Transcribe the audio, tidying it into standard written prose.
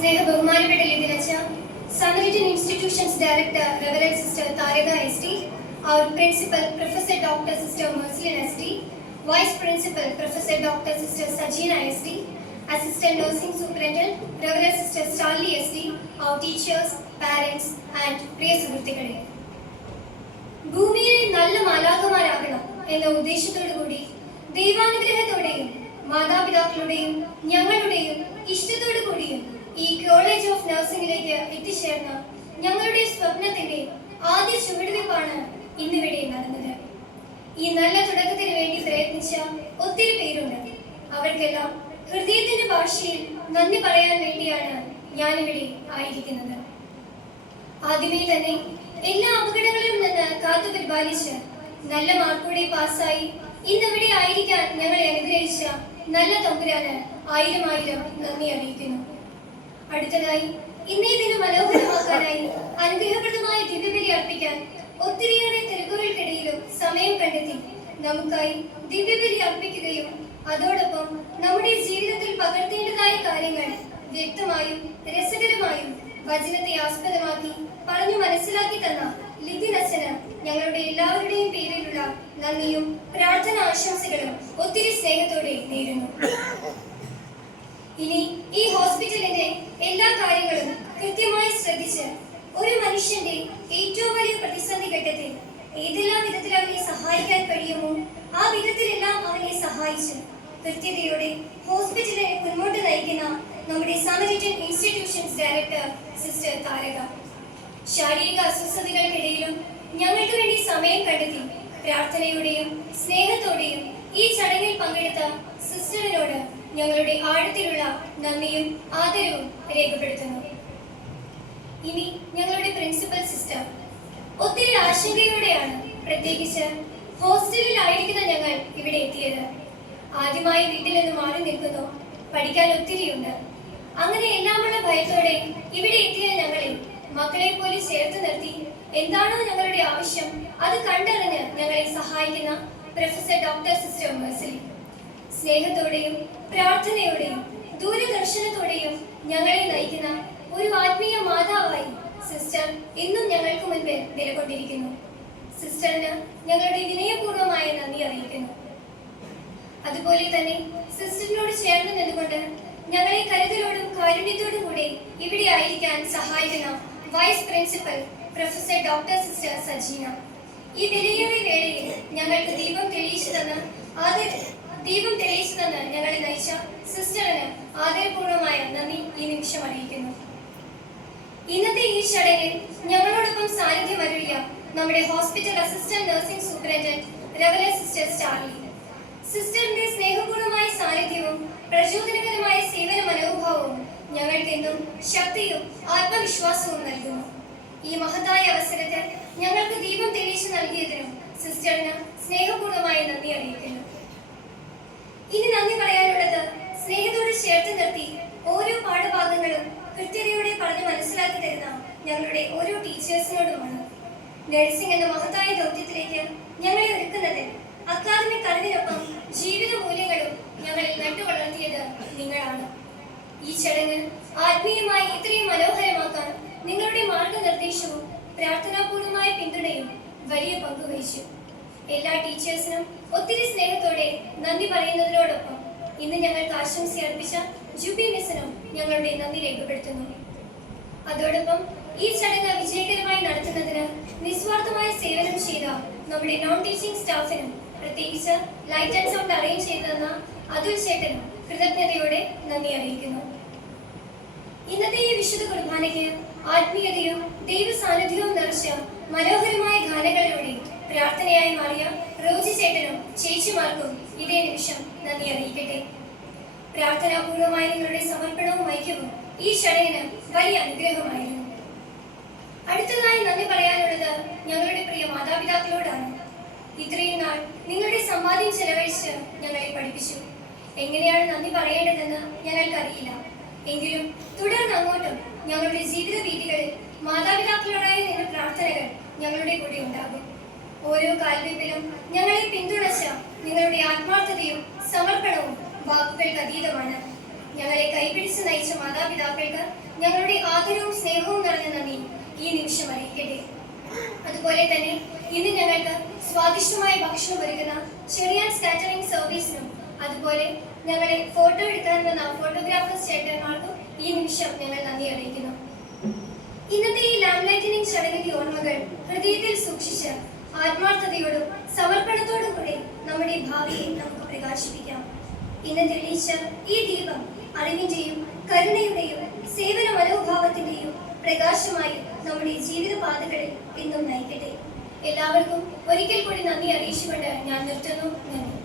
സ്നേഹ ബഹുമാനപ്പെട്ട ലിതിനച്ച, Samaritan Institutions Director Reverend Sister Tarega ST, our Principal Professor Dr. Sister Mercelin ST, Vice Principal Professor Dr. Sister Sajina ST, Assistant Nursing Superintendent Reverend Sister Starley ST, our teachers, parents and പ്രിയ സുഹൃത്തുക്കളെ, ഭൂമിയെ നല്ല മാലാഖമാരാകണം എന്ന ഉദ്ദേശത്തോടു കൂടി ദൈവാനുഗ്രഹത്തോടെയും മാതാപിതാക്കളുടെയും ഞങ്ങളുടെയും ഇഷ്ടത്തോടു കൂടിയും ഈ college of നഴ്സിംഗിലേക്ക് എത്തിച്ചേർന്ന ഞങ്ങളുടെ സ്വപ്നത്തിന്റെ ആദ്യ ചുവടുവയ്പ്പാണ് ഇന്നിവിടെ നടന്നത്. ഈ നല്ല തുടക്കത്തിന് വേണ്ടി പ്രയത്നിച്ച ഒത്തിരി പേരുണ്ട്. അവർക്കെല്ലാം ഹൃദയത്തിന്റെ ഭാഷയിൽ നന്ദി പറയാൻ വേണ്ടിയാണ് ഞാനിവിടെ ആയിരിക്കുന്നത്. ആദ്യമേ തന്നെ എല്ലാ അപകടങ്ങളിലും നിന്ന് കാത്തു പരിപാലിച്ച് നല്ല മാർക്കോടെ പാസ്സായി ഇന്നിവിടെ ആയിരിക്കാൻ ഞങ്ങളെ അനുഗ്രഹിച്ച നല്ല തമ്പുരാന് ആയിരം ആയിരം നന്ദി അറിയിക്കുന്നു. അടുത്തതായി ഇന്നേ ദിനം മനോഹരമാക്കാനായി അനുഗ്രഹപ്രദമായ ദിവ്യബലി അർപ്പിക്കാൻ ഒത്തിരിയേറെ തിരക്കുകൾക്കിടയിലും സമയം കണ്ടെത്തി നമുക്കായി ദിവ്യബലി അർപ്പിക്കുകയും അതോടൊപ്പം നമ്മുടെ ജീവിതത്തിൽ പകർത്തേണ്ടതായ കാര്യങ്ങൾ വ്യക്തമായും രസകരമായും വചനത്തെ ആസ്പദമാക്കി പറഞ്ഞു മനസ്സിലാക്കി തന്ന ലിതിനച്ചന് ഞങ്ങളുടെ എല്ലാവരുടെയും പേരിലുള്ള നന്ദിയും പ്രാർത്ഥന ആശംസകളും ഒത്തിരി സ്നേഹത്തോടെ നേരുന്നു. ഇനി ഈ ഹോസ്പിറ്റലിന്റെ എല്ലാ കാര്യങ്ങളും കൃത്യമായി ശ്രദ്ധിച്ച് ഒരു മനുഷ്യന്റെ ഏറ്റവും വലിയ പ്രതിസന്ധി ഘട്ടത്തിൽ ഏതെല്ലാം വിധത്തിൽ അവനെ സഹായിക്കാൻ കഴിയുമോ ആ വിധത്തിലെല്ലാം അവനെ സഹായിച്ച് കൃത്യതയോടെ ഹോസ്പിറ്റലിനെ മുന്നോട്ട് നയിക്കുന്ന നമ്മുടെ സാമരിറ്റൻ ഇൻസ്റ്റിറ്റ്യൂഷൻസ് ഡയറക്ടർ സിസ്റ്റർ താരക, ശാരീരിക അസ്വസ്ഥതകൾക്കിടയിലും ഞങ്ങൾക്ക് വേണ്ടി സമയം കണ്ടെത്തി പ്രാർത്ഥനയോടെയും സ്നേഹത്തോടെയും ഈ ചടങ്ങിൽ പങ്കെടുത്ത സിസ്റ്ററിനോട് ഞങ്ങളുടെ ആഴത്തിലുള്ള നന്ദിയും ആദരവും രേഖപ്പെടുത്തുന്നു. ഇനി ഞങ്ങളുടെ പ്രിൻസിപ്പൽ സിസ്റ്റർ, ഒത്തിരി ആശങ്കയോടെയാണ് പ്രത്യേകിച്ച് ഹോസ്റ്റലിൽ ആയിരിക്കുന്ന ഞങ്ങൾ ഇവിടെ എത്തിയത്. ആദ്യമായി വീട്ടിൽ നിന്ന് മാറി നിൽക്കുന്നു, പഠിക്കാൻ ഒത്തിരിയുണ്ട്. അങ്ങനെ എല്ലാമുള്ള ഭയത്തോടെ ഇവിടെ എത്തിയ ഞങ്ങളെ മക്കളെ പോലെ ചേർത്ത് നിർത്തി എന്താണോ ഞങ്ങളുടെ ആവശ്യം അത് കണ്ടറിഞ്ഞ് ഞങ്ങളെ സഹായിക്കുന്ന പ്രൊഫസർ ഡോക്ടർ സിസ്റ്റർ മെർസലി, സ്നേഹത്തോടെയും പ്രാർത്ഥനയോടെയും ദൂരദർശനത്തോടെയും ഞങ്ങളെ നയിക്കുന്ന ഒരു ആത്മീയ മാതാവായി സിസ്റ്റർ ഇന്നും ഞങ്ങൾക്ക് മുൻപിൽ നിലകൊണ്ടിരിക്കുന്നു. സിസ്റ്ററിന് ഞങ്ങളുടെ വിനയപൂർവമായ നന്ദി അറിയിക്കുന്നു. അതുപോലെ തന്നെ സിസ്റ്ററിനോട് ചേർന്ന് നിന്നുകൊണ്ട് ഞങ്ങളെ കരുതലോടും കാരുണ്യത്തോടും കൂടെ ഇവിടെ ആയിരിക്കാൻ സഹായിക്കുന്ന vice principal professor doctor sister Sajina, ഈ വിലയേറിയ വേളയിൽ ഞങ്ങൾക്ക് ദീപം തെളിയിച്ചു തന്ന് ഞങ്ങളെ നയിച്ച സിസ്റ്ററിന് ആദരപൂർവമായ നന്ദി ഈ നിമിഷം അറിയിക്കുന്നു. ഇന്നത്തെ ഈ ചടങ്ങിൽ ഞങ്ങളോടൊപ്പം സാന്നിധ്യം അറിയിക്കുക നമ്മുടെ hospital assistant nursing superintendent reverend sister Starly. സിസ്റ്ററിന്റെ സ്നേഹപൂർവമായ സാന്നിധ്യവും പ്രചോദനകരമായ സേവന മനോഭാവവും ഞങ്ങൾക്കെന്നും ശക്തിയും ആത്മവിശ്വാസവും നൽകുന്നു. ഈ മഹത്തായ അവസരത്തിൽ ഞങ്ങൾക്ക് ദീപം തെളിയിച്ചു നൽകിയതിനും സിസ്റ്ററിന് സ്നേഹപൂർവമായ നന്ദി അറിയിക്കുന്നു. ഇനി നന്ദി പറയാനുള്ളത് സ്നേഹത്തോട് ചേർത്ത് നിർത്തി ഓരോ പാഠഭാഗങ്ങളും കൃത്യതയോടെ പറഞ്ഞ് മനസ്സിലാക്കി തരുന്ന ഞങ്ങളുടെ ഓരോ ടീച്ചേഴ്സിനോടുമാണ്. നഴ്സിംഗ് എന്ന മഹത്തായ ദൗത്യത്തിലേക്ക് ഞങ്ങളെ ഒരുക്കുന്നതിൽ അക്കാദമിക് അറിവിനൊപ്പം ജീവിത മൂല്യങ്ങളും ഞങ്ങളിൽ നട്ടുവളർത്തിയത് നിങ്ങളാണ്. ഈ ചടങ്ങ് ആത്മീയമായി ഇത്രയും മനോഹരമാക്കാൻ നിങ്ങളുടെ മാർഗനിർദ്ദേശവും പ്രാർത്ഥനാപൂർവമായ പിന്തുണയും വലിയ പങ്കുവഹിച്ചു. എല്ലാ ടീച്ചേഴ്സിനും ഒത്തിരി സ്നേഹത്തോടെ നന്ദി പറയുന്നതിനോടൊപ്പം ഇന്ന് ഞങ്ങൾക്ക് ആശംസ അർപ്പിച്ച ജൂബി മിസ്സിനും ഞങ്ങളുടെ നന്ദി രേഖപ്പെടുത്തുന്നു. അതോടൊപ്പം ഈ ചടങ്ങ് വിജയകരമായി നടത്തുന്നതിന് നിസ്വാർത്ഥമായ സേവനം ചെയ്ത നമ്മുടെ നോൺ ടീച്ചിങ് സ്റ്റാഫിനും പ്രത്യേകിച്ച് ലൈറ്റ് ആൻഡ് സൗണ്ട് അറേഞ്ച് ചെയ്തെന്ന അതുൽ ചേട്ടനും കൃതജ്ഞതയോടെ നന്ദി അറിയിക്കുന്നു. ഇന്നത്തെ ഈ വിശുദ്ധ കുർബാനയ്ക്ക് ആത്മീയതയും ദൈവ സാന്നിധ്യവും നിറച്ച മനോഹരമായ ഗാനങ്ങളിലൂടെ പ്രാർത്ഥനയായി മാറിയ റോജി ചേട്ടനും ചേച്ചിമാർക്കും ഇതേ നിമിഷം നന്ദി അറിയിക്കട്ടെ. പ്രാർത്ഥനാപൂർവമായ നിങ്ങളുടെ സമർപ്പണവും ഐക്യവും ഈ ചടങ്ങിന് വലിയ അനുഗ്രഹമായിരുന്നു. അടുത്തതായി നന്ദി പറയാനുള്ളത് ഞങ്ങളുടെ പ്രിയ മാതാപിതാക്കളോടാണ്. ഇത്രയും നാൾ നിങ്ങളുടെ സമ്പാദ്യം ചെലവഴിച്ച് ഞങ്ങളെ പഠിപ്പിച്ചു. എങ്ങനെയാണ് നന്ദി പറയേണ്ടതെന്ന് ഞങ്ങൾക്കറിയില്ല. എങ്കിലും തുടർന്ന് അങ്ങോട്ടും ഞങ്ങളുടെ ജീവിത രീതികളിൽ മാതാപിതാക്കളോടായ നിങ്ങളുടെ പ്രാർത്ഥനകൾ ഞങ്ങളുടെ കൂടെ ഉണ്ടാകും. ഓരോ കാൽവെപ്പിലും ഞങ്ങളെ പിന്തുണച്ച നിങ്ങളുടെ ആത്മാർത്ഥതയും സമർപ്പണവും വാക്കുകൾക്ക് അതീതമാണ്. ഞങ്ങളെ കൈപിടിച്ച് നയിച്ച മാതാപിതാക്കൾക്ക് ഞങ്ങളുടെ ആദരവും സ്നേഹവും നിറഞ്ഞ നന്ദി ഈ നിമിഷം അറിയിക്കട്ടെ. അതുപോലെ തന്നെ ഇന്ന് ഞങ്ങൾക്ക് സ്വാദിഷ്ടമായ ഭക്ഷണം ഒരുക്കുന്ന ചെറിയാൻസ് കാറ്ററിംഗ് സർവീസിനും അതുപോലെ ഞങ്ങളെ ഫോട്ടോ എടുക്കാൻ വന്ന ഫോട്ടോഗ്രാഫേഴ്സ് ചേട്ടന്മാർക്കും ഈ നിമിഷം ഞങ്ങൾ നന്ദി അറിയിക്കുന്നു. ഇന്നത്തെ ഈ ലാമ്പ് ലൈറ്റനിങ് ചടങ്ങിന്റെ ഓർമ്മകൾ ഹൃദയത്തിൽ സൂക്ഷിച്ച് ആത്മാർത്ഥതയോടും സമർപ്പണത്തോടും കൂടി നമ്മുടെ ഭാവിയെ നമുക്ക് പ്രകാശിപ്പിക്കാം. ഇന്ന് തെളിയിച്ച ഈ ദീപം അറിവിന്റെയും കരുണയുടെയും സേവന മനോഭാവത്തിന്റെയും പ്രകാശമായി നമ്മുടെ ജീവിതപാതകളിൽ എന്നും നയിക്കട്ടെ. എല്ലാവർക്കും ഒരിക്കൽ കൂടി നന്ദി അറിയിച്ചുകൊണ്ട് ഞാൻ നിർത്തുന്നു. നന്ദി.